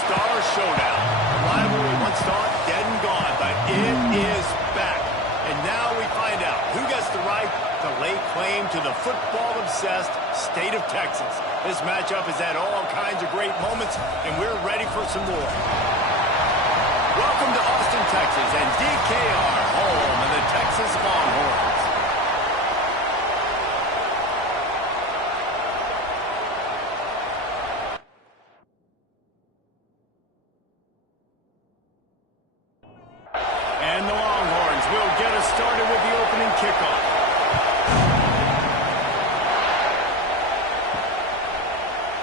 All-Star Showdown. A rivalry once thought dead and gone, but it is back. And now we find out who gets the right to lay claim to the football-obsessed state of Texas. This matchup has had all kinds of great moments, and we're ready for some more. Welcome to Austin, Texas, and DKR, home of the Texas Longhorns. And the Longhorns will get us started with the opening kickoff.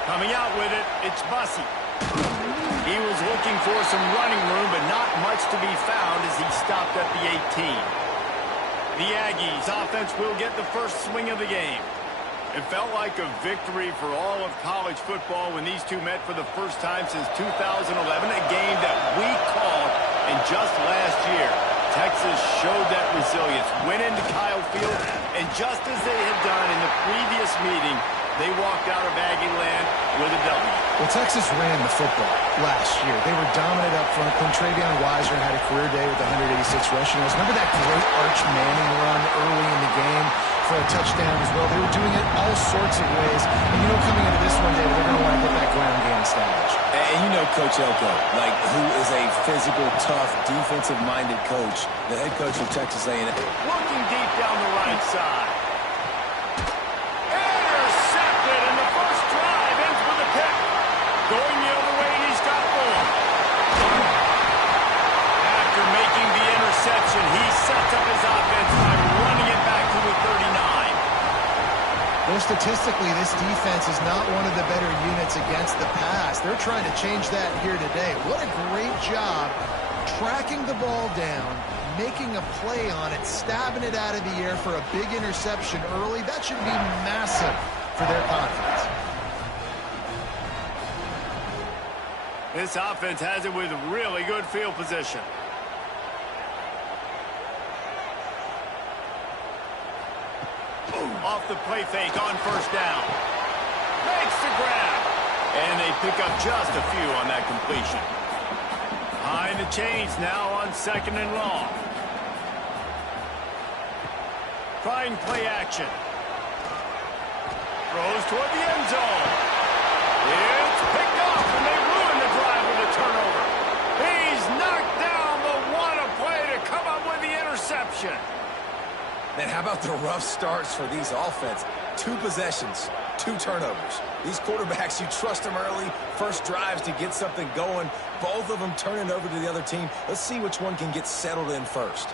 Coming out with it, it's Bussey. He was looking for some running room, but not much to be found as he stopped at the 18. The Aggies offense will get the first swing of the game. It felt like a victory for all of college football when these two met for the first time since 2011, a game that we called. And just last year, Texas showed that resilience, went into Kyle Field, and just as they had done in the previous meeting, they walked out of Aggie land with a W. Well, Texas ran the football last year. They were dominant up front. Quintravion Weiser had a career day with 186 rushing yards. Remember that great Arch Manning run early in the game for a touchdown as well? They were doing it all sorts of ways. And you know, coming into this one, David, they're going to want to get that ground game established. And you know Coach Elko, who is a physical, tough, defensive-minded coach, the head coach of Texas A&M. Looking deep down the right side. Intercepted, and the first drive ends with a pick. Going the other way, and he's got more. After making the interception, he sets up his offense by running it back to the 39. Well, statistically, this defense is not one of the better units against the pass. They're trying to change that here today. What a great job tracking the ball down, making a play on it, stabbing it out of the air for a big interception early. That should be massive for their confidence. This offense has it with really good field position. Off the play fake on first down. Makes the grab. And they pick up just a few on that completion. Behind the chains now on second and long. Trying play action. Throws toward the end zone. It's picked off, and they ruin the drive with a turnover. He's knocked down, but what a play to come up with the interception. Man, how about the rough starts for these offense? 2 possessions, 2 turnovers. These quarterbacks, you trust them early, first drives to get something going. Both of them turn it over to the other team. Let's see which one can get settled in first.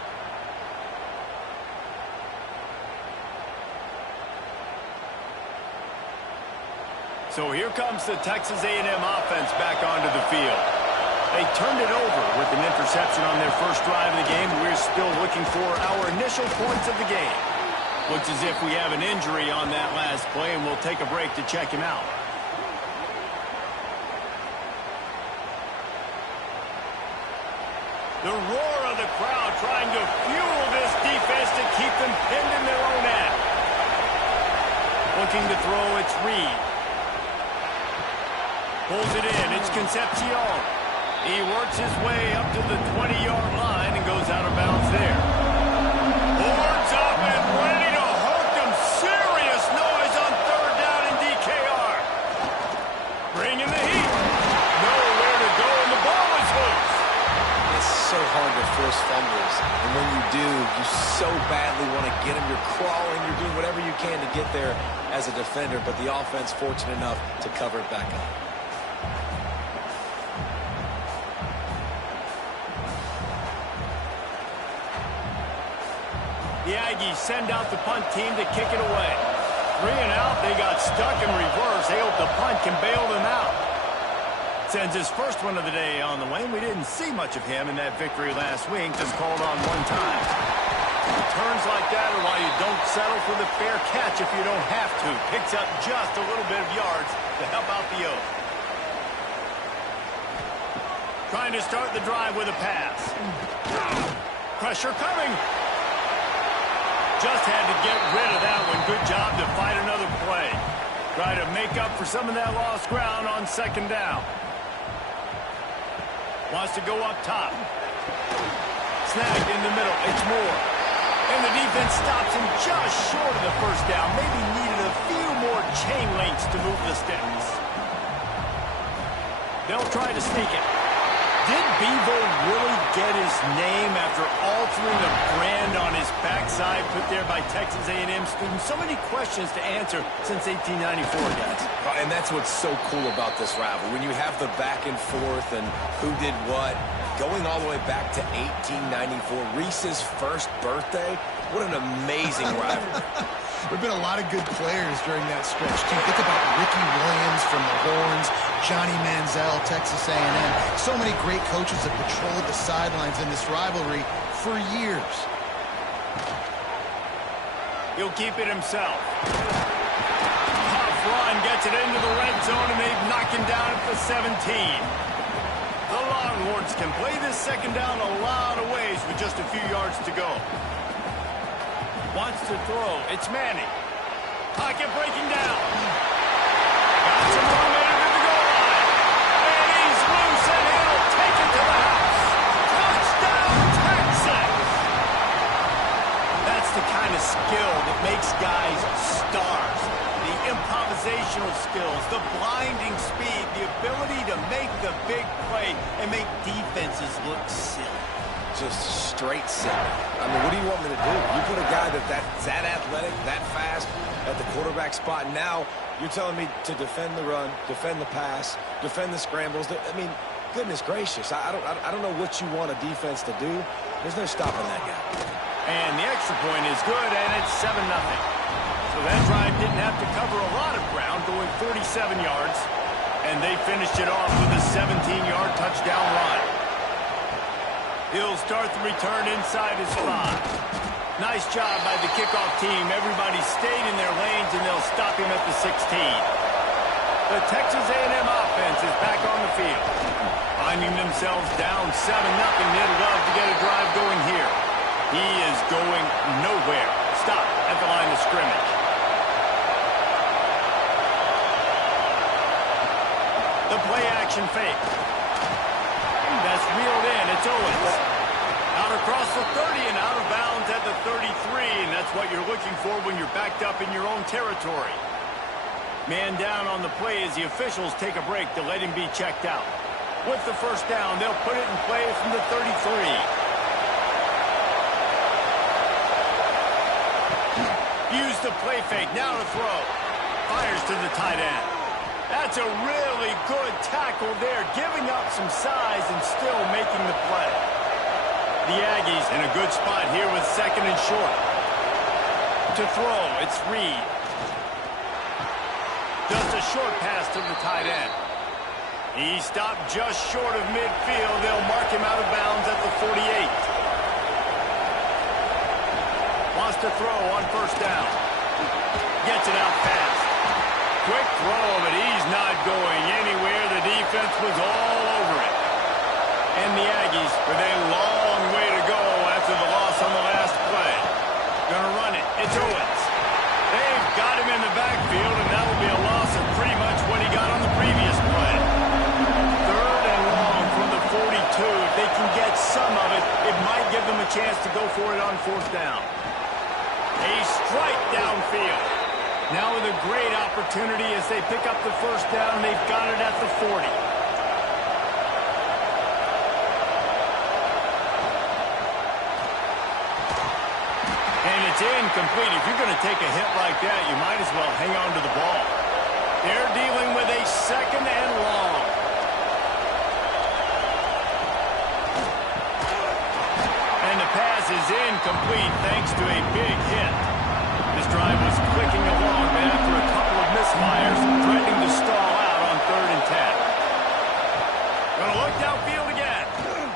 So here comes the Texas A&M offense back onto the field. They turned it over with an interception on their first drive of the game. We're still looking for our initial points of the game. Looks as if we have an injury on that last play, and we'll take a break to check him out. The roar of the crowd trying to fuel this defense to keep them pinned in their own end. Looking to throw, it's Reed. Pulls it in, it's Concepcion. He works his way up to the 20-yard line and goes out of bounds there. Boards up and ready to hurt them. Serious noise on third down in DKR. Bringing the heat. Nowhere to go, and the ball is loose. It's so hard to force fumbles. And when you do, you so badly want to get them. You're crawling, you're doing whatever you can to get there as a defender, but the offense fortunate enough to cover it back up. The Aggies send out the punt team to kick it away. 3 and out, they got stuck in reverse. They hope the punt can bail them out. Sends his first one of the day on the way. We didn't see much of him in that victory last week, just called on 1 time. Turns like that are why you don't settle for the fair catch if you don't have to. Picks up just a little bit of yards to help out the Oaks. Trying to start the drive with a pass. Pressure coming. Just had to get rid of that one. Good job to fight another play. Try to make up for some of that lost ground on second down. Wants to go up top. Snagged in the middle. It's Moore. And the defense stops him just short of the first down. Maybe needed a few more chain links to move the sticks. They'll try to sneak it. Did Bevo really get his name after altering a brand on his backside put there by Texas A&M students? So many questions to answer since 1894, guys. And that's what's so cool about this rivalry. When you have the back and forth and who did what, going all the way back to 1894, Reese's first birthday, what an amazing rivalry. There have been a lot of good players during that stretch, too. Think about Ricky Williams from the Horns, Johnny Manziel, Texas A&M. So many great coaches have patrolled the sidelines in this rivalry for years. He'll keep it himself. Tough run, gets it into the red zone, and they knock him down at the 17. The Longhorns can play this second down a lot of ways with just a few yards to go. Wants to throw. It's Manning. Pocket breaking down. Got some momentum to the goal line. And he's loose, and he'll take it to the house. Touchdown, Texas! That's the kind of skill that makes guys stars. The improvisational skills, the blinding speed, the ability to make the big play and make defenses look silly. Just straight silly. I mean, what do you want me to do? You put a guy that's that athletic, that fast at the quarterback spot. Now you're telling me to defend the run, defend the pass, defend the scrambles. I mean, goodness gracious. I don't know what you want a defense to do. There's no stopping that guy. And the extra point is good, and it's 7-0. So that drive didn't have to cover a lot of ground, going 47 yards. And they finished it off with a 17-yard touchdown run. He'll start the return inside his 5. Nice job by the kickoff team. Everybody stayed in their lanes, and they'll stop him at the 16. The Texas A&M offense is back on the field. Finding themselves down 7-0, they'd love to get a drive going here. He is going nowhere. Stop at the line of scrimmage. The play action fake. That's reeled in. It's Owens. Out across the 30 and out of bounds at the 33. And that's what you're looking for when you're backed up in your own territory. Man down on the play as the officials take a break to let him be checked out. With the first down, they'll put it in play from the 33. Use the play fake. Now to throw. Fires to the tight end. That's a really good tackle there, giving up some size and still making the play. The Aggies in a good spot here with 2nd and short. To throw, it's Reed. Just a short pass to the tight end. He stopped just short of midfield. They'll mark him out of bounds at the 48. Wants to throw on first down. Gets it out fast. Quick throw, but he's not going anywhere. The defense was all over it. And the Aggies with a long way to go after the loss on the last play. Gonna run it. It's Owens. They've got him in the backfield, and that will be a loss of pretty much what he got on the previous play. 3rd and long from the 42. If they can get some of it, it might give them a chance to go for it on 4th down. A strike downfield. Now with a great opportunity as they pick up the first down. They've got it at the 40. And it's incomplete. If you're going to take a hit like that, you might as well hang on to the ball. They're dealing with a 2nd and long. And the pass is incomplete thanks to a big hit. This drive was clicking along, but after a couple of misfires, threatening to stall out on 3rd and 10. Gonna look downfield again.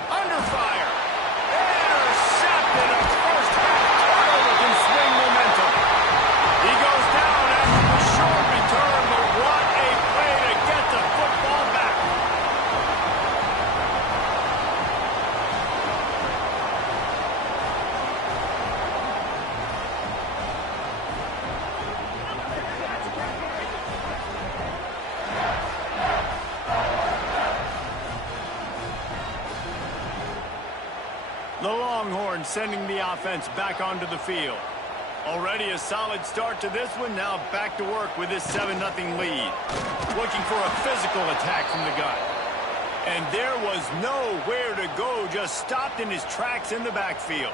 Under fire. Intercepted. A first half turnover can swing momentum. He goes down after the short return, but what a play to get the football back. The Longhorns sending the offense back onto the field. Already a solid start to this one. Now back to work with this 7-0 lead. Looking for a physical attack from the gun. And there was nowhere to go. Just stopped in his tracks in the backfield.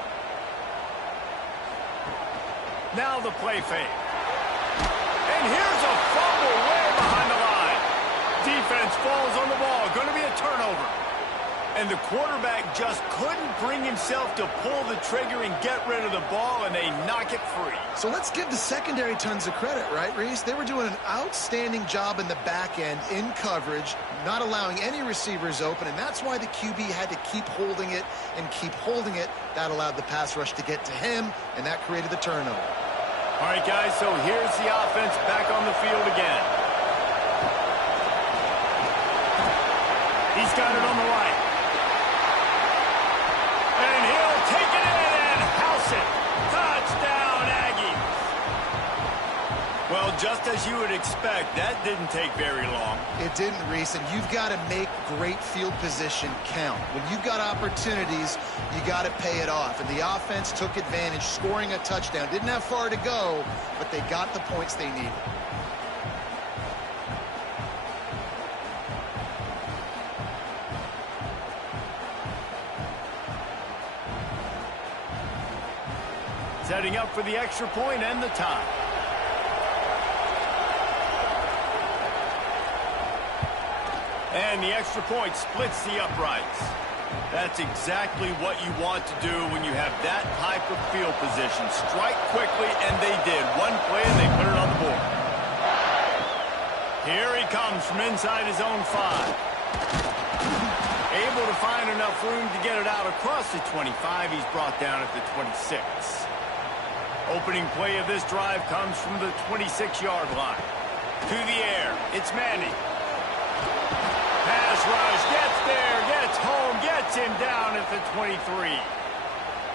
Now the play fake. And here's a fumble way behind the line. Defense falls on the ball. Going to be a turnover. And the quarterback just couldn't bring himself to pull the trigger and get rid of the ball, and they knock it free. So let's give the secondary tons of credit, right, Reese? They were doing an outstanding job in the back end, in coverage, not allowing any receivers open, and that's why the QB had to keep holding it and keep holding it. That allowed the pass rush to get to him, and that created the turnover. All right, guys, so here's the offense back on the field again. He's got it on the right. And he'll take it in and house it. Touchdown, Aggies. Well, just as you would expect, that didn't take very long. It didn't, Reese, and you've got to make great field position count. When you've got opportunities, you got to pay it off. And the offense took advantage, scoring a touchdown. Didn't have far to go, but they got the points they needed. Setting up for the extra point and the tie. And the extra point splits the uprights. That's exactly what you want to do when you have that type of field position. Strike quickly, and they did. One play, and they put it on the board. Here he comes from inside his own 5. Able to find enough room to get it out across the 25. He's brought down at the 26. Opening play of this drive comes from the 26-yard line. To the air, it's Manning. Pass rush, gets there, gets home, gets him down at the 23.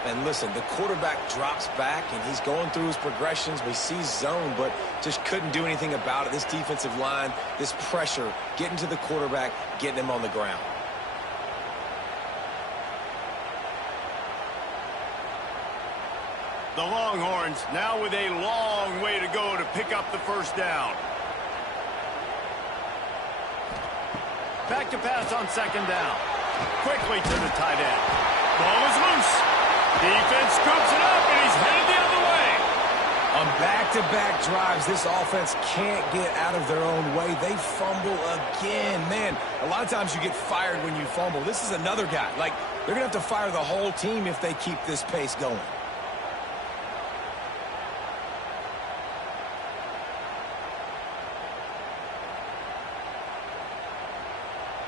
And listen, the quarterback drops back, and he's going through his progressions. We see zone, but just couldn't do anything about it. This defensive line, this pressure, getting to the quarterback, getting him on the ground. The Longhorns now with a long way to go to pick up the first down. Back to pass on second down. Quickly to the tight end. Ball is loose. Defense scoops it up, and he's headed the other way. On back-to-back drives, this offense can't get out of their own way. They fumble again. Man, a lot of times you get fired when you fumble. This is another guy. Like, they're going to have to fire the whole team if they keep this pace going.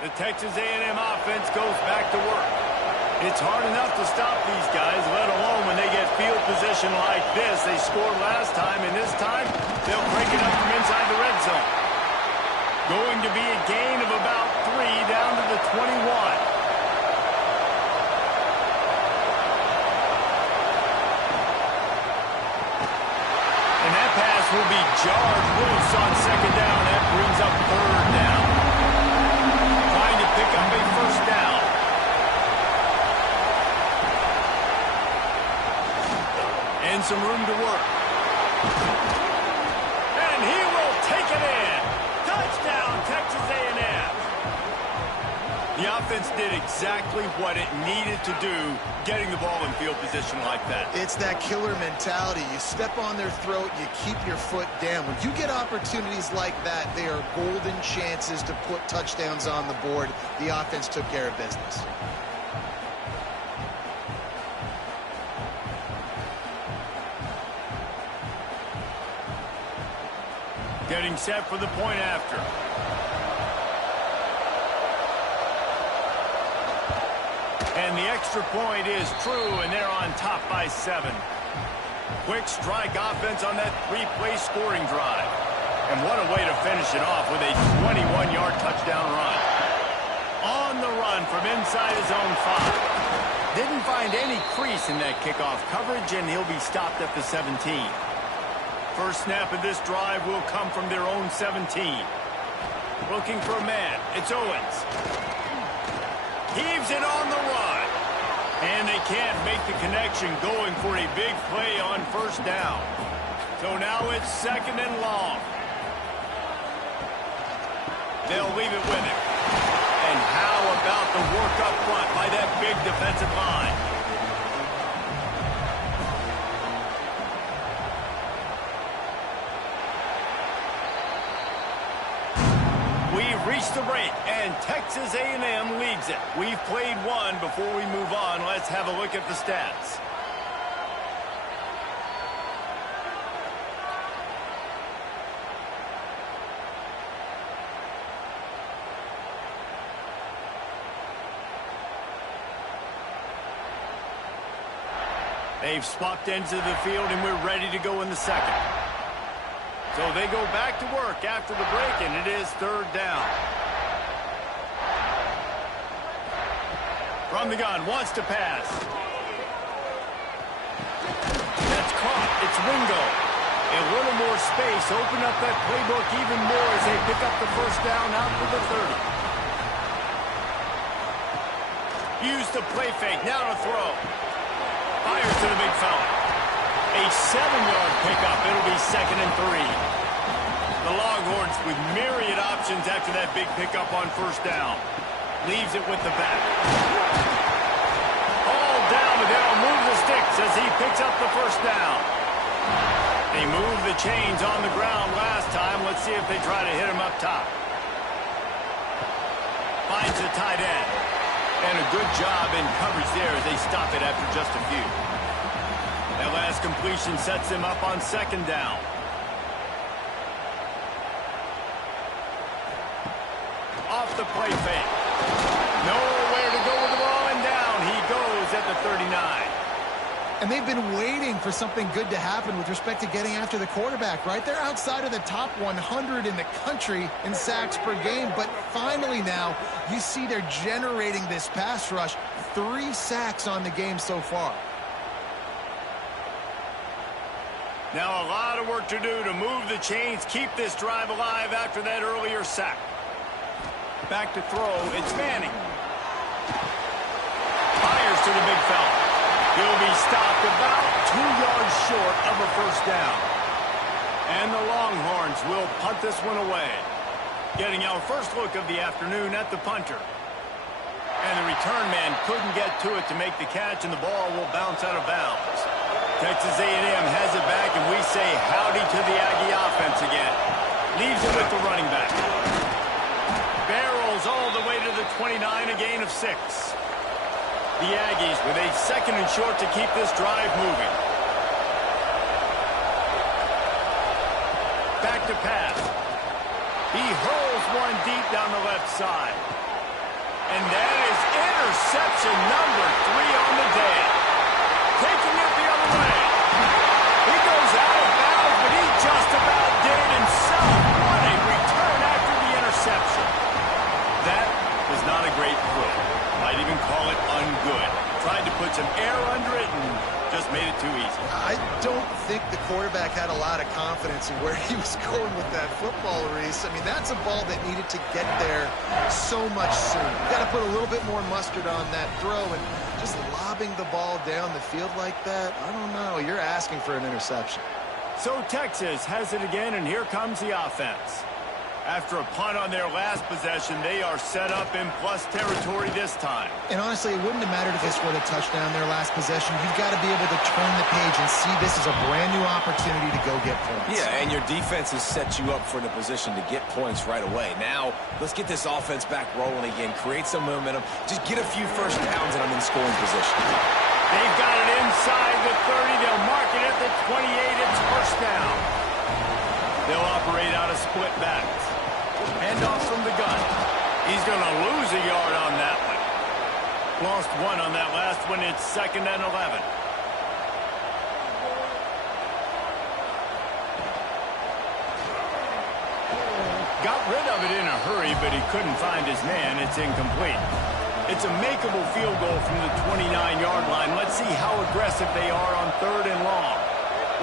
The Texas A&M offense goes back to work. It's hard enough to stop these guys, let alone when they get field position like this. They scored last time, and this time they'll break it up from inside the red zone. Going to be a gain of about 3 down to the 21. And that pass will be jarred loose on second down. That brings up third down. Pick up a first down. And some room to work. And he will take it in. Touchdown, Texas A&M. The offense did exactly what it needed to do, getting the ball in field position like that. It's that killer mentality. You step on their throat, you keep your foot down. When you get opportunities like that, they are golden chances to put touchdowns on the board. The offense took care of business. Getting set for the point after. And the extra point is true, and they're on top by 7. Quick strike offense on that 3-play scoring drive. And what a way to finish it off with a 21-yard touchdown run. On the run from inside his own 5. Didn't find any crease in that kickoff coverage, and he'll be stopped at the 17. First snap of this drive will come from their own 17. Looking for a man. It's Owens. Heaves it on the run. And they can't make the connection going for a big play on first down. So now it's second and long. They'll leave it with him. And how about the work up front by that big defensive line? We've reached the break, and Texas A&M leads it. We've played one. Before we move on, let's have a look at the stats. They've swapped ends of the field, and we're ready to go in the second. So they go back to work after the break, and it is third down. From the gun, wants to pass. That's caught. It's Wingo. A little more space. Open up that playbook even more as they pick up the first down out to the 30. Use the play fake. Now to throw. Fires to the big fella. A 7-yard pickup. It'll be second and 3. The Longhorns with myriad options after that big pickup on first down. Leaves it with the back. All down, but they'll move the sticks as he picks up the first down. They moved the chains on the ground last time. Let's see if they try to hit him up top. Finds the tight end. And a good job in coverage there as they stop it after just a few. That last completion sets them up on second down. Off the play fake. Nowhere to go with the ball, and down he goes at the 39. And they've been waiting for something good to happen with respect to getting after the quarterback, right? They're outside of the top 100 in the country in sacks per game, but finally now you see they're generating this pass rush. 3 sacks on the game so far. Now a lot of work to do to move the chains, keep this drive alive after that earlier sack. Back to throw, it's Manning. Fires to the big fella. He'll be stopped about 2 yards short of a first down. And the Longhorns will punt this one away. Getting our first look of the afternoon at the punter. And the return man couldn't get to it to make the catch, and the ball will bounce out of bounds. Texas A&M has it back, and we say howdy to the Aggie offense again. Leaves it with the running back. Barrels all the way to the 29, a gain of 6. The Aggies with a second and short to keep this drive moving. Back to pass. He hurls one deep down the left side. And that is interception number 3 on the day. Taking it the other way. He goes out of bounds, but he just about did himself. What a return after the interception. That was not a great throw. Might even call it ungood. Tried to put some air under it and just made it too easy. I don't think the quarterback had a lot of confidence in where he was going with that football, Reese. I mean, that's a ball that needed to get there so much sooner. You got to put a little bit more mustard on that throw, and just lobbing the ball down the field like that, I don't know. You're asking for an interception. So Texas has it again, and here comes the offense. After a punt on their last possession, they are set up in plus territory this time. And honestly, it wouldn't have mattered if they scored a touchdown their last possession. You've got to be able to turn the page and see this as a brand new opportunity to go get points. Yeah, and your defense has set you up for the position to get points right away. Now, let's get this offense back rolling again, create some momentum, just get a few first downs, and I'm in scoring position. They've got it inside the 30. They'll mark it at the 28. It's first down. They'll operate out of split backs. Handoff from the gun. He's going to lose a yard on that one. Lost 1 on that last one. It's second and 11. Got rid of it in a hurry, but he couldn't find his man. It's incomplete. It's a makeable field goal from the 29-yard line. Let's see how aggressive they are on third and long.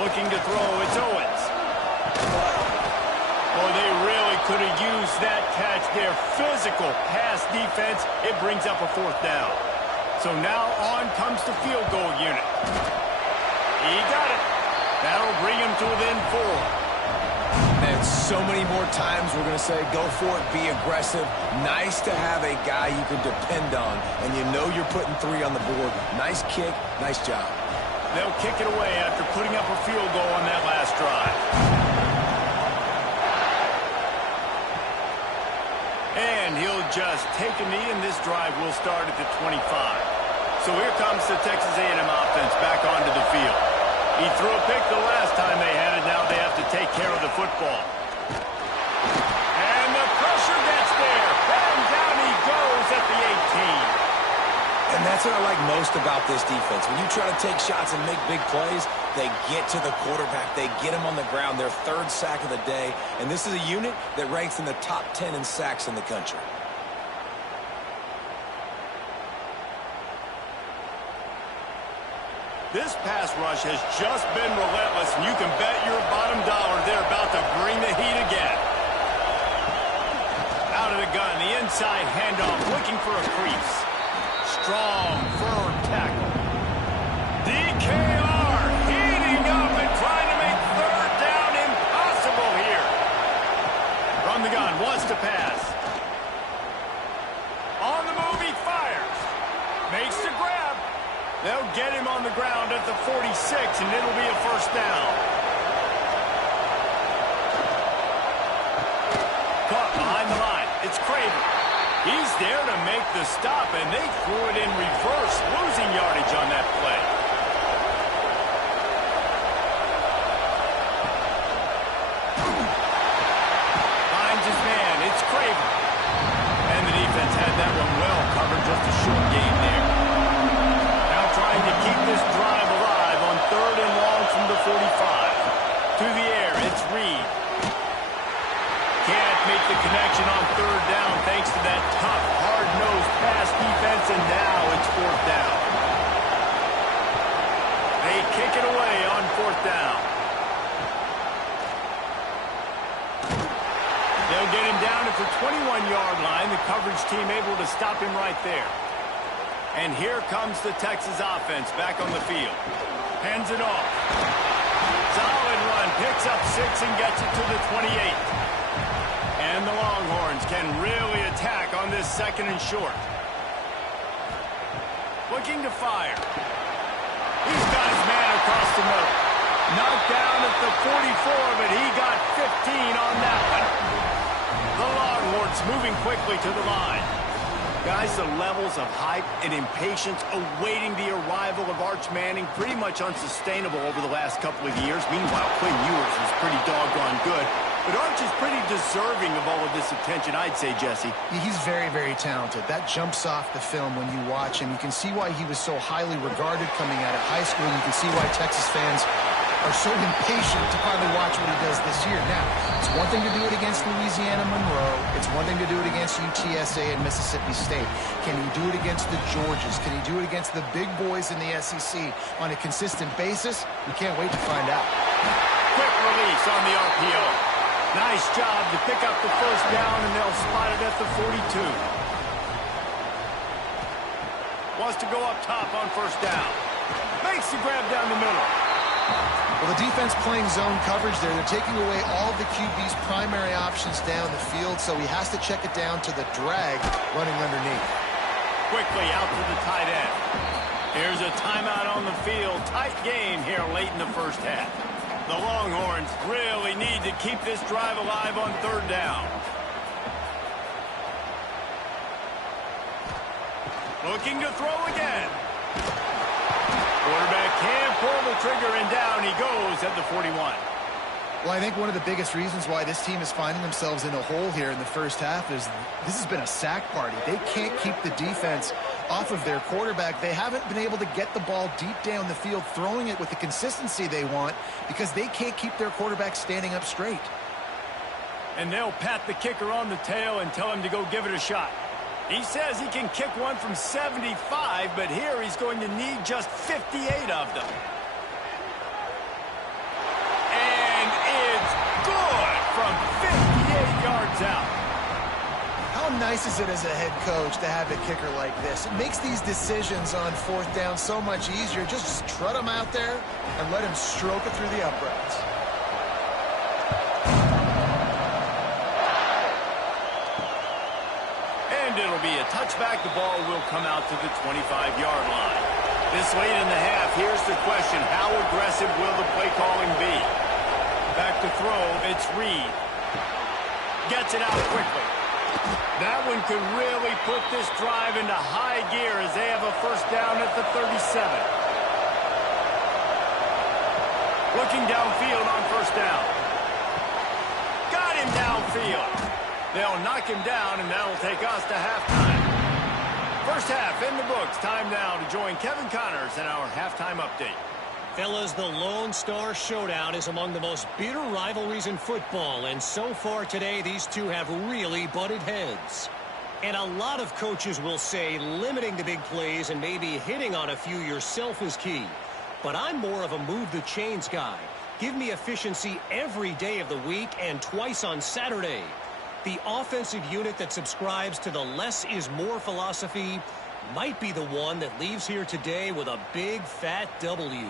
Looking to throw, it's Owens. Oh, they really could have used that catch there. Physical pass defense. It brings up a fourth down. So now on comes the field goal unit. He got it. That'll bring him to within 4. And so many more times we're going to say, go for it, be aggressive. Nice to have a guy you can depend on, and you know you're putting 3 on the board. Nice kick, nice job. They'll kick it away after putting up a field goal on that last drive. And he'll just take a knee, and this drive will start at the 25. So here comes the Texas A&M offense back onto the field. He threw a pick the last time they had it. Now they have to take care of the football. And the pressure gets there. And down he goes at the 18. And that's what I like most about this defense. When you try to take shots and make big plays, they get to the quarterback. They get him on the ground. Their 3rd sack of the day. And this is a unit that ranks in the top 10 in sacks in the country. This pass rush has just been relentless, and you can bet your bottom dollar they're about to bring the heat again. Out of the gun, the inside handoff, looking for a crease. Strong, firm tackle. DKR heating up and trying to make 3rd down impossible here. From the gun, wants to pass. On the move, he fires. Makes the grab. They'll get him on the ground at the 46, and it'll be a 1st down. Caught behind the line. It's Craven. He's there to make the stop, and they threw it in reverse, losing yardage on that play. Finds his man. It's Craven. And the defense had that one well covered, just a short gain there. Trying to keep this drive alive on 3rd and long from the 45. To the air, it's Reed. Can't make the connection on 3rd down thanks to that tough, hard-nosed pass defense, and now it's 4th down. They kick it away on 4th down. They'll get him down at the 21-yard line. The coverage team able to stop him right there. And here comes the Texas offense back on the field. Hands it off. Solid run. Picks up 6 and gets it to the 28. And the Longhorns can really attack on this 2nd and short. Looking to fire. He's got his man across the middle. Knocked down at the 44, but he got 15 on that one. The Longhorns moving quickly to the line. Guys, the levels of hype and impatience awaiting the arrival of Arch Manning pretty much unsustainable over the last couple of years. Meanwhile, Quinn Ewers was pretty doggone good. But Arch is pretty deserving of all of this attention, I'd say, Jesse. He's very, very talented. That jumps off the film when you watch him. You can see why he was so highly regarded coming out of high school. You can see why Texas fans are so impatient to finally watch what he does this year. Now, it's one thing to do it against Louisiana Monroe. It's one thing to do it against UTSA and Mississippi State. Can he do it against the Georgias? Can he do it against the big boys in the SEC on a consistent basis? We can't wait to find out. Quick release on the RPO. Nice job to pick up the 1st down, and they'll spot it at the 42. Wants to go up top on 1st down. Makes the grab down the middle. Well, the defense playing zone coverage there. They're taking away all of the QB's primary options down the field, so he has to check it down to the drag running underneath. Quickly out to the tight end. Here's a timeout on the field. Tight game here late in the 1st half. The Longhorns really need to keep this drive alive on 3rd down. Looking to throw again. Quarterback can pull the trigger, and down he goes at the 41. Well, I think one of the biggest reasons why this team is finding themselves in a hole here in the 1st half is this has been a sack party. They can't keep the defense off of their quarterback. They haven't been able to get the ball deep down the field, throwing it with the consistency they want because they can't keep their quarterback standing up straight. And they'll pat the kicker on the tail and tell him to go give it a shot. He says he can kick one from 75, but here he's going to need just 58 of them. And it's good from 58 yards out. How How nice is it as a head coach to have a kicker like this? It makes these decisions on fourth down so much easier. Just trot him out there and let him stroke it through the uprights. And it'll be a touchback. The ball will come out to the 25-yard line. This late in the half, here's the question. How aggressive will the play calling be? Back to throw, it's Reed. Gets it out quickly. That one could really put this drive into high gear as they have a first down at the 37. Looking downfield on first down. Got him downfield. They'll knock him down, and that'll take us to halftime. First half in the books. Time now to join Kevin Connors in our halftime update. Fellas, the Lone Star Showdown is among the most bitter rivalries in football, and so far today, these two have really butted heads. And a lot of coaches will say limiting the big plays and maybe hitting on a few yourself is key. But I'm more of a move the chains guy. Give me efficiency every day of the week and twice on Saturday. The offensive unit that subscribes to the less is more philosophy might be the one that leaves here today with a big fat W.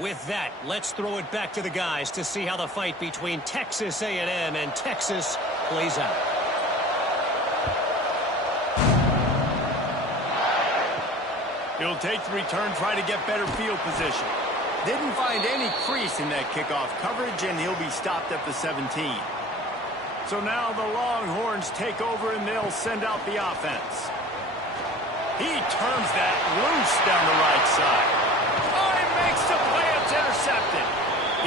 With that, let's throw it back to the guys to see how the fight between Texas A&M and Texas plays out. He'll take the return, try to get better field position. Didn't find any crease in that kickoff coverage, and he'll be stopped at the 17. So now the Longhorns take over, and they'll send out the offense. He turns that loose down the right side. Oh, he makes the play. It's intercepted.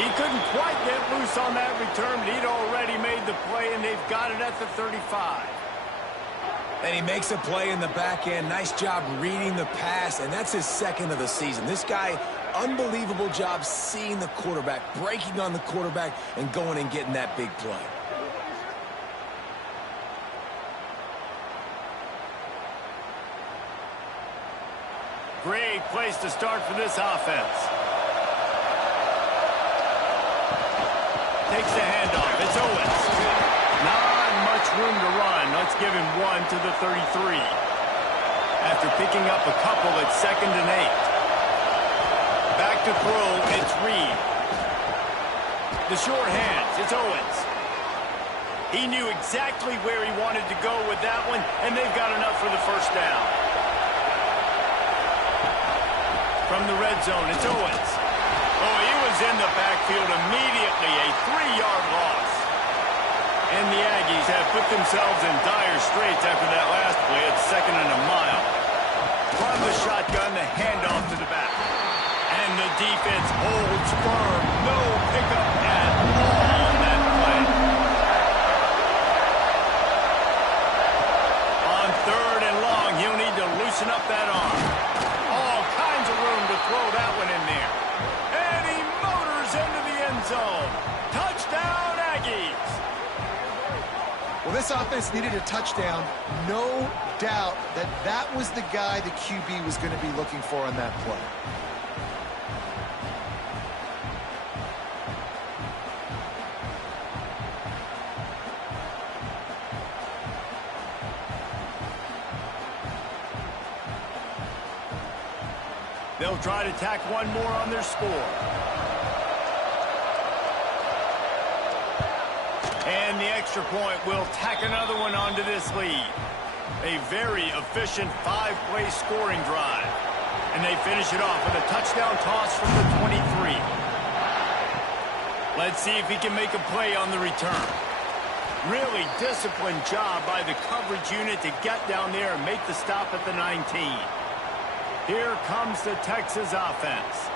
He couldn't quite get loose on that return, but he'd already made the play, and they've got it at the 35. And he makes a play in the back end. Nice job reading the pass, and that's his second of the season. This guy, unbelievable job seeing the quarterback, breaking on the quarterback, and going and getting that big play. Great place to start for this offense. Takes the handoff. It's Owens. Not much room to run. Let's give him one to the 33. After picking up a couple at 2nd and 8. Back to throw. It's Reed. The short hands. It's Owens. He knew exactly where he wanted to go with that one, and they've got enough for the first down. From the red zone, it's Owens. Oh, he was in the backfield immediately, a 3-yard loss. And the Aggies have put themselves in dire straits after that last play at 2nd and a mile. From the shotgun, the handoff to the back. And the defense holds firm. No pickup at all on that play. On 3rd and long, he'll need to loosen up that arm. All kinds of room to throw that one in there. And he motors into the end zone. Touchdown, Aggies. Well, this offense needed a touchdown. No doubt that that was the guy the QB was going to be looking for on that play. They'll try to tack one more on their score. And the extra point will tack another one onto this lead. A very efficient 5-play scoring drive. And they finish it off with a touchdown toss from the 23. Let's see if he can make a play on the return. Really disciplined job by the coverage unit to get down there and make the stop at the 19. Here comes the Texas offense.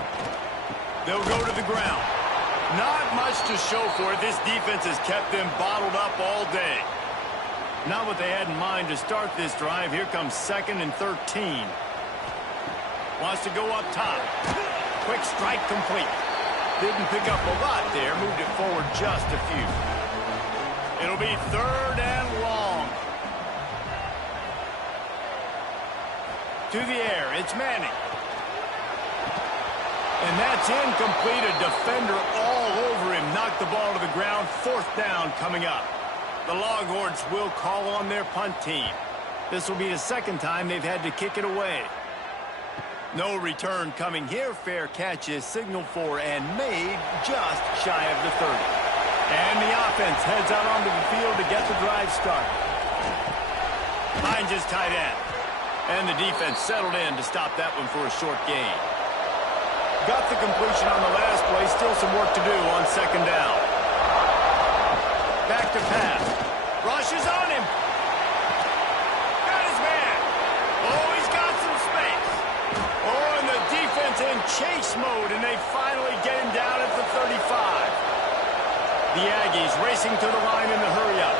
They'll go to the ground. Not much to show for it. This defense has kept them bottled up all day. Not what they had in mind to start this drive. Here comes 2nd and 13. Wants to go up top. Quick strike complete. Didn't pick up a lot there. Moved it forward just a few. It'll be 3rd and long. To the air, it's Manning. And that's incomplete. A defender all over him. Knocked the ball to the ground. 4th down coming up. The Longhorns will call on their punt team. This will be the second time they've had to kick it away. No return coming here. Fair catch is signaled for and made just shy of the 30. And the offense heads out onto the field to get the drive started. Finds his tight end. And the defense settled in to stop that one for a short gain. Got the completion on the last play. Still some work to do on second down. Back to pass. Rush is on him. Got his man. Oh, he's got some space. Oh, and the defense in chase mode, and they finally get him down at the 35. The Aggies racing to the line in the hurry-up.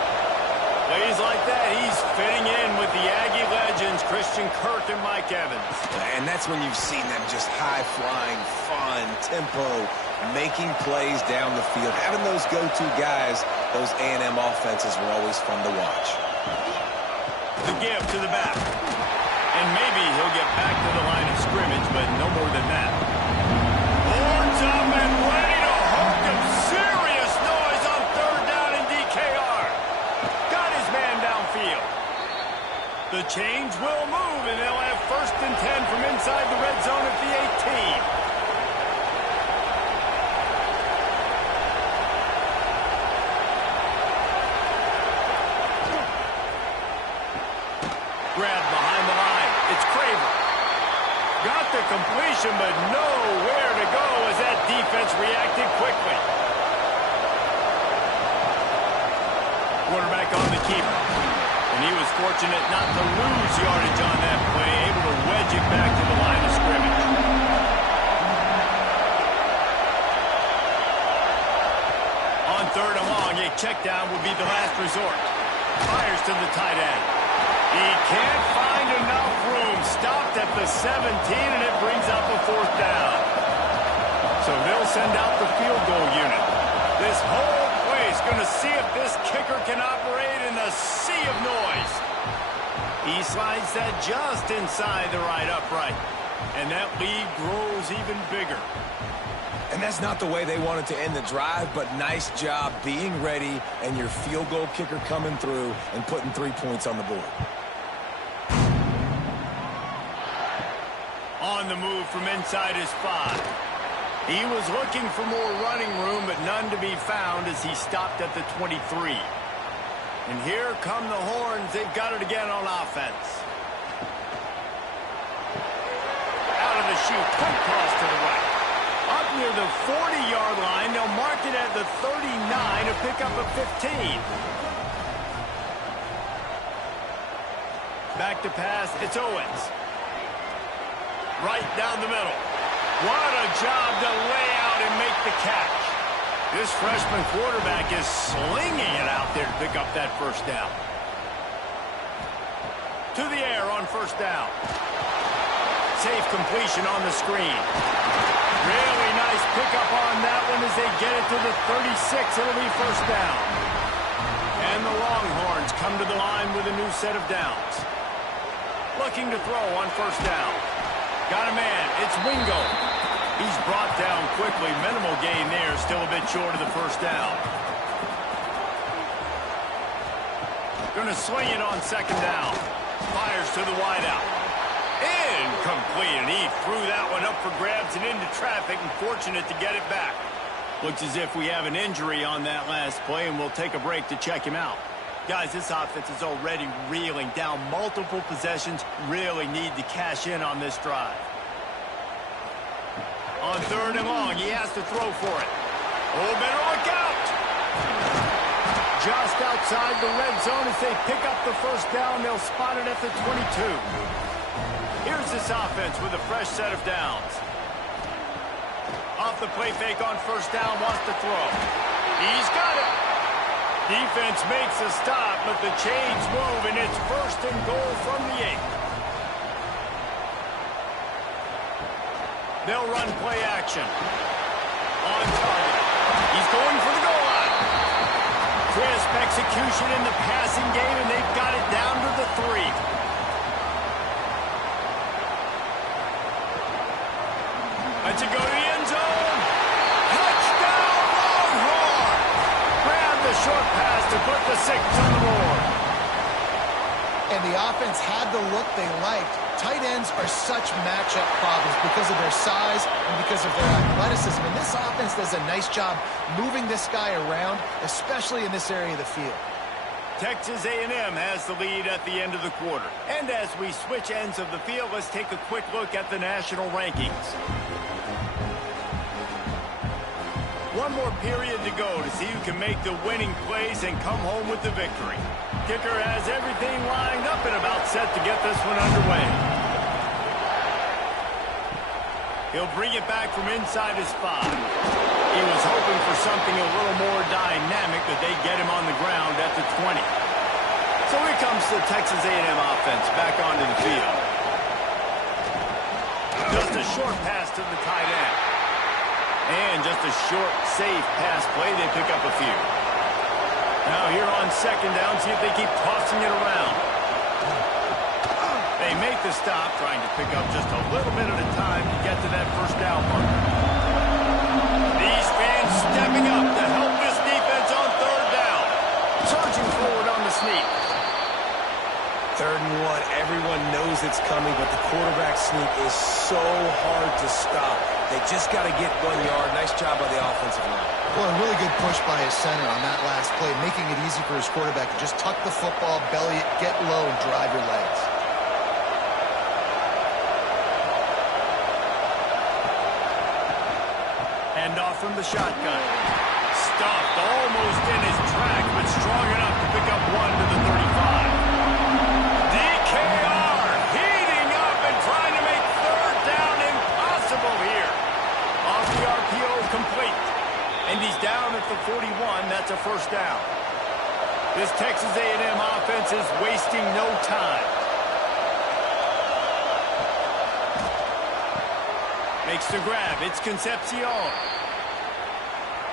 Plays like that, he's fitting in with the Aggie legends, Christian Kirk and Mike Evans. And that's when you've seen them just high-flying, fun, tempo, making plays down the field. Having those go-to guys, those A&M offenses were always fun to watch. The give to the back. And maybe he'll get back to the line of scrimmage, but no more than that. Horns up and ready to hook him. Serious noise on third down in DKR. Got his man downfield. The change will move, and they'll have 1st and 10 from inside the red zone at the 18. Grab behind the line. It's Craver. Got the completion, but nowhere to go as that defense reacted quickly. Quarterback on the keeper. And he was fortunate not to lose yardage on that play, able to wedge it back to the line of scrimmage. On third and long, a check down would be the last resort. Fires to the tight end. He can't find enough room. Stopped at the 17, and it brings up a 4th down. So they'll send out the field goal unit. This whole place going to see if this kicker can operate in the sea of noise. He slides that just inside the right upright. And that lead grows even bigger. And that's not the way they wanted to end the drive, but nice job being ready and your field goal kicker coming through and putting 3 points on the board. On the move from inside his 5. He was looking for more running room, but none to be found as he stopped at the 23. And here come the Horns. They've got it again on offense. Out of the chute, quick toss to the right. Up near the 40-yard line, they'll mark it at the 39 to pick up a 15. Back to pass, it's Owens. Right down the middle. What a job to lay out and make the catch. This freshman quarterback is slinging it out there to pick up that 1st down. To the air on 1st down. Safe completion on the screen. Really nice pickup on that one as they get it to the 36. It'll be 1st down. And the Longhorns come to the line with a new set of downs. Looking to throw on 1st down. Got a man. It's Wingo. He's brought down quickly. Minimal gain there. Still a bit short of the 1st down. Going to swing it on 2nd down. Fires to the wideout. Incomplete. And he threw that one up for grabs and into traffic, and fortunate to get it back. Looks as if we have an injury on that last play, and we'll take a break to check him out. Guys, this offense is already reeling down multiple possessions. Really need to cash in on this drive. On 3rd and long, he has to throw for it. Oh, better look out! Just outside the red zone as they pick up the 1st down. They'll spot it at the 22. Here's this offense with a fresh set of downs. Off the play fake on 1st down, wants to throw. He's got it. Defense makes a stop, but the chains move, and it's 1st and goal from the 8. They'll run play action. On target. He's going for the goal line. Crisp execution in the passing game, and they've got it down to the 3. Let's it go to the end zone. Touchdown, Longhorn! Grab the short pass to put the 6 on the board. And the offense had the look they liked. Tight ends are such matchup problems because of their size and because of their athleticism. And this offense does a nice job moving this guy around, especially in this area of the field. Texas A&M has the lead at the end of the quarter. And as we switch ends of the field, let's take a quick look at the national rankings. One more period to go to see who can make the winning plays and come home with the victory. Kicker has everything lined up and about set to get this one underway. He'll bring it back from inside his 5. He was hoping for something a little more dynamic, but they get him on the ground at the 20. So here comes the Texas A&M offense back onto the field. Just a short pass to the tight end. And just a short, safe pass play. They pick up a few. Now here on second down, see if they keep tossing it around. They make the stop, trying to pick up just a little bit at a time to get to that first down mark. These fans stepping up to help this defense on third down. Charging forward on the sneak. 3rd and 1. Everyone knows it's coming, but the quarterback sneak is so hard to stop. They just got to get 1 yard. Nice job by the offensive line. Well, a really good push by his center on that last play, making it easy for his quarterback to just tuck the football, belly it, get low, and drive your legs. Hand off from the shotgun. Stuffed almost in his track, but strong enough to pick up 1 to the 35. DKR heating up and trying to make third down impossible here. Off the RPO complete. And he's down at the 41. That's a first down. This Texas A&M offense is wasting no time. Makes the grab. It's Concepcion.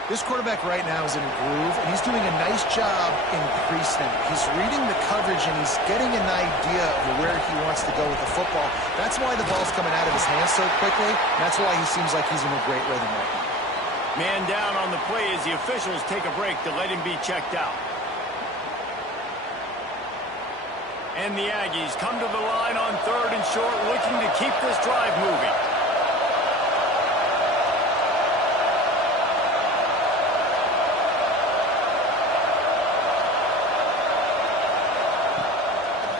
This quarterback right now is in a groove, and he's doing a nice job in pre-snap. He's reading the coverage, and he's getting an idea of where he wants to go with the football. That's why the ball's coming out of his hands so quickly. And that's why he seems like he's in a great rhythm right now. Man down on the play as the officials take a break to let him be checked out. And the Aggies come to the line on 3rd and short, looking to keep this drive moving.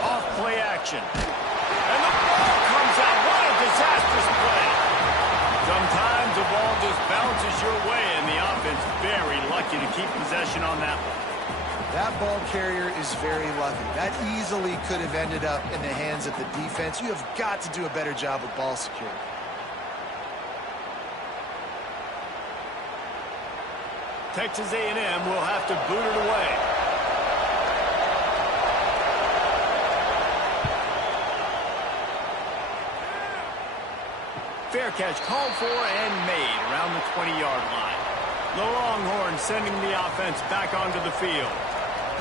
Off-play action. And the ball comes out. What a disastrous play. Sometimes the ball just bounces your way, and the offense very lucky to keep possession on that one. That ball carrier is very lucky. That easily could have ended up in the hands of the defense. You have got to do a better job with ball security. Texas A&M will have to boot it away. Fair catch called for and made around the 20-yard line. The Longhorns sending the offense back onto the field.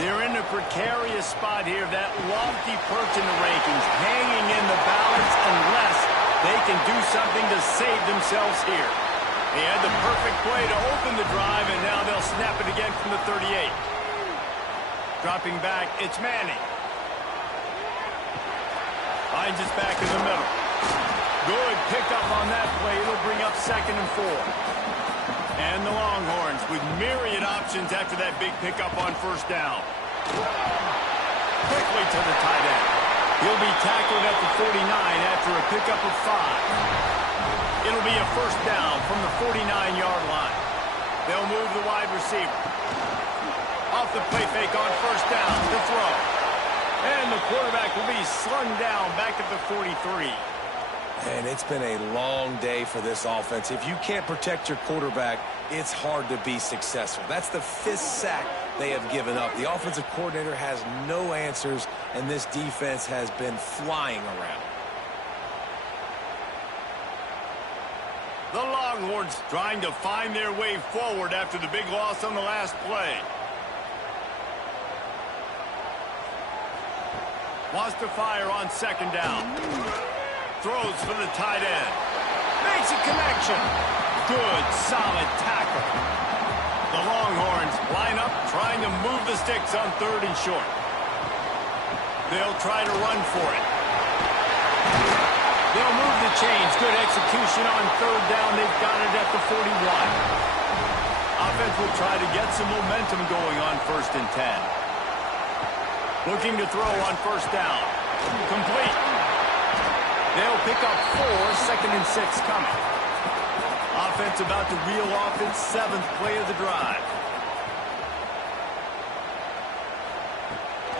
They're in a precarious spot here, that lofty perch in the rankings, hanging in the balance unless they can do something to save themselves here. They had the perfect play to open the drive, and now they'll snap it again from the 38. Dropping back, it's Manning. Finds us back in the middle. Good pickup on that play. It'll bring up 2nd and 4. And the Longhorns with myriad options after that big pickup on first down. Quickly to the tight end. He'll be tackled at the 49 after a pickup of 5. It'll be a first down from the 49-yard line. They'll move the wide receiver. Off the play fake on first down to throw. And the quarterback will be slung down back at the 43. And it's been a long day for this offense. If you can't protect your quarterback, it's hard to be successful. That's the 5th sack they have given up. The offensive coordinator has no answers, and this defense has been flying around. The Longhorns trying to find their way forward after the big loss on the last play. Wants to fire on 2nd down. Throws for the tight end. Makes a connection. Good, solid tackle. The Longhorns line up, trying to move the sticks on 3rd and short. They'll try to run for it. They'll move the chains. Good execution on 3rd down. They've got it at the 41. Offense will try to get some momentum going on 1st and 10. Looking to throw on 1st down. Complete. They'll pick up 4, 2nd and 6 coming. Offense about to reel off its 7th play of the drive.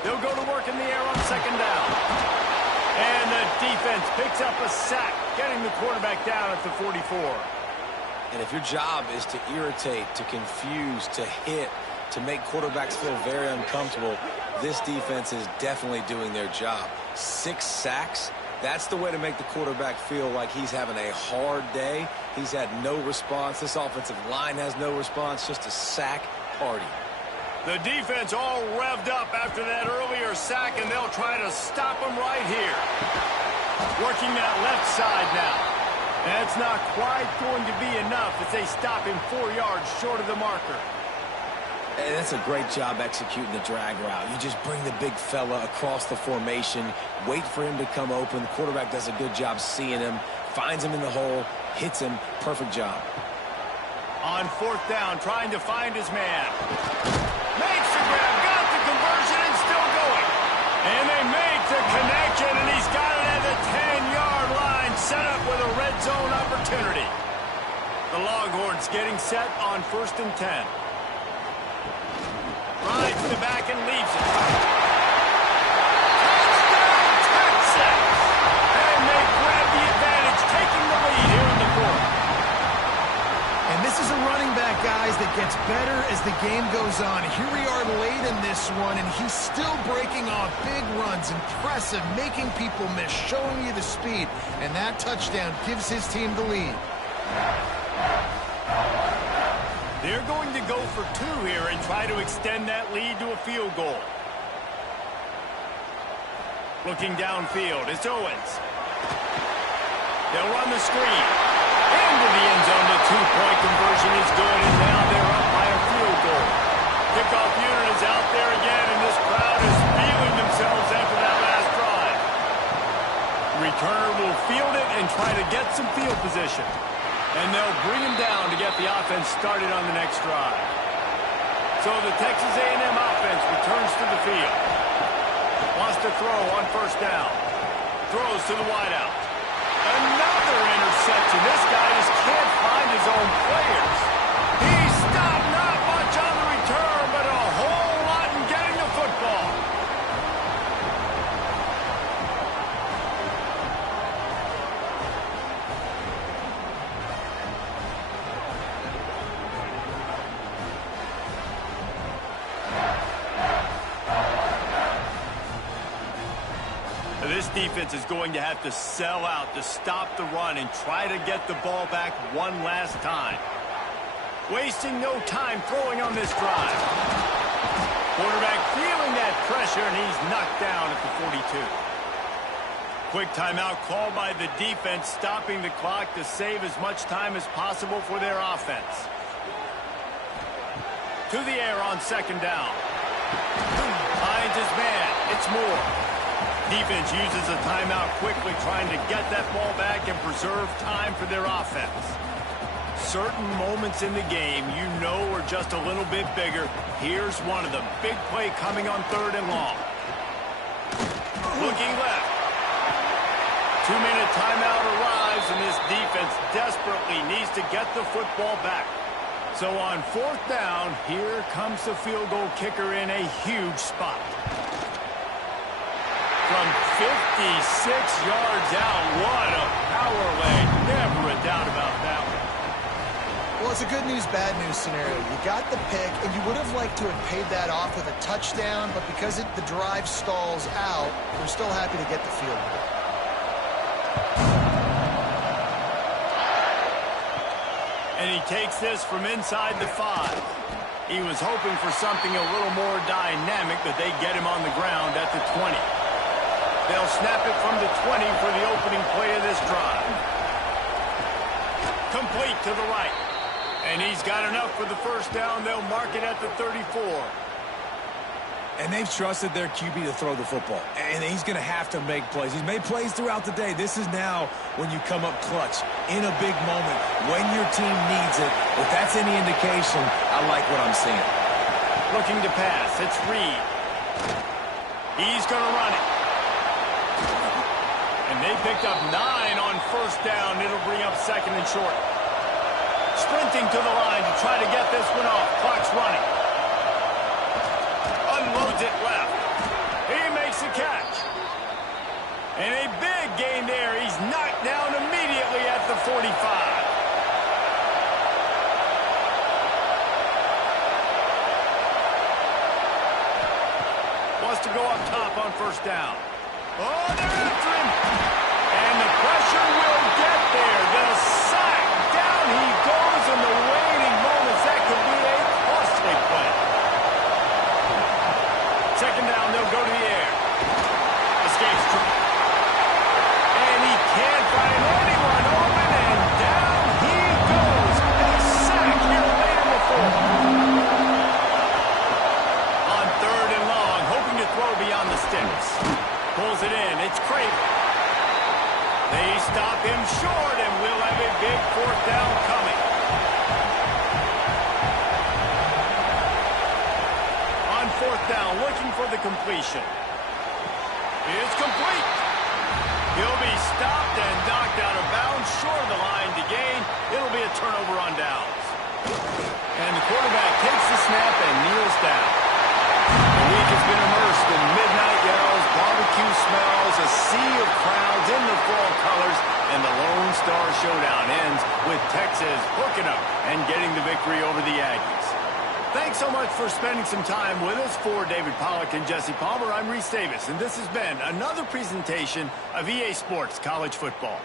They'll go to work in the air on 2nd down. And the defense picks up a sack, getting the quarterback down at the 44. And if your job is to irritate, to confuse, to hit, to make quarterbacks feel very uncomfortable, this defense is definitely doing their job. 6 sacks. That's the way to make the quarterback feel like he's having a hard day. He's had no response. This offensive line has no response, just a sack party. The defense all revved up after that earlier sack, and they'll try to stop him right here. Working that left side now. That's not quite going to be enough as they stop him 4 yards short of the marker. And that's a great job executing the drag route. You just bring the big fella across the formation, wait for him to come open. The quarterback does a good job seeing him, finds him in the hole, hits him. Perfect job. On 4th down, trying to find his man. Makes the grab, got the conversion, and still going. And they make the connection, and he's got it at the 10-yard line, set up with a red zone opportunity. The Longhorns getting set on 1st and 10. Rides the back and leaves it. Touchdown, Texas! And they grab the advantage, taking the lead here in the 4th. And this is a running back, guys, that gets better as the game goes on. Here we are late in this one, and he's still breaking off big runs. Impressive, making people miss, showing you the speed. And that touchdown gives his team the lead. They're going to go for 2 here and try to extend that lead to a field goal. Looking downfield, it's Owens. They'll run the screen. Into the end zone, the 2-point conversion is good, and now they're up by a field goal. Kickoff unit is out there again, and this crowd is feeling themselves after that last drive. Returner will field it and try to get some field position. And they'll bring him down to get the offense started on the next drive. So the Texas A&M offense returns to the field. Wants to throw on 1st down. Throws to the wideout. Another interception. This guy just can't find his own players. He stopped not much on the return, but a whole lot in getting the football. This defense is going to have to sell out to stop the run and try to get the ball back one last time. Wasting no time throwing on this drive. Quarterback feeling that pressure, and he's knocked down at the 42. Quick timeout called by the defense, stopping the clock to save as much time as possible for their offense. To the air on 2nd down. Finds his man. It's Moore. Defense uses a timeout quickly, trying to get that ball back and preserve time for their offense. Certain moments in the game you know are just a little bit bigger. Here's one of them. Big play coming on 3rd and long. Looking left. 2-minute timeout arrives, and this defense desperately needs to get the football back. So on 4th down, here comes the field goal kicker in a huge spot. From 56 yards out, what a power leg. Never a doubt about that one. Well, it's a good news, bad news scenario. You got the pick, and you would have liked to have paid that off with a touchdown, but because the drive stalls out, we're still happy to get the field goal. And he takes this from inside the 5. He was hoping for something a little more dynamic, but they get him on the ground at the 20. They'll snap it from the 20 for the opening play of this drive. Complete to the right. And And he's got enough for the first down. They'll mark it at the 34. And they've trusted their QB to throw the football. And he's going to have to make plays. He's made plays throughout the day. This is now when you come up clutch in a big moment when your team needs it. If that's any indication, I like what I'm seeing. Looking to pass. It's Reed. He's going to run it. And they picked up 9 on first down. It'll bring up second and short. Sprinting to the line to try to get this one off. Clock's running. Unloads it left. He makes a catch. And a big gain there. He's knocked down immediately at the 45. Wants to go up top on first down. Oh, they're after him. And the pressure will get there. The sack. Down he goes in the waiting moments. That could be a costly play. Second down, they'll go to the air. Escapes. And he can't find anyone open, and down he goes. A sack here late in the fourth. On third and long, hoping to throw beyond the sticks. Pulls it in. It's Craven. They stop him short, and we'll have a big fourth down coming. On fourth down, looking for the completion. It's complete. He'll be stopped and knocked out of bounds, short of the line to gain. It'll be a turnover on downs. And the quarterback takes the snap and kneels down. The week has been immersed in midnight yells, barbecue smells, a sea of crowds in the fall colors, and the Lone Star Showdown ends with Texas hooking up and getting the victory over the Aggies. Thanks so much for spending some time with us. For David Pollack and Jesse Palmer, I'm Reese Davis, and this has been another presentation of EA Sports College Football.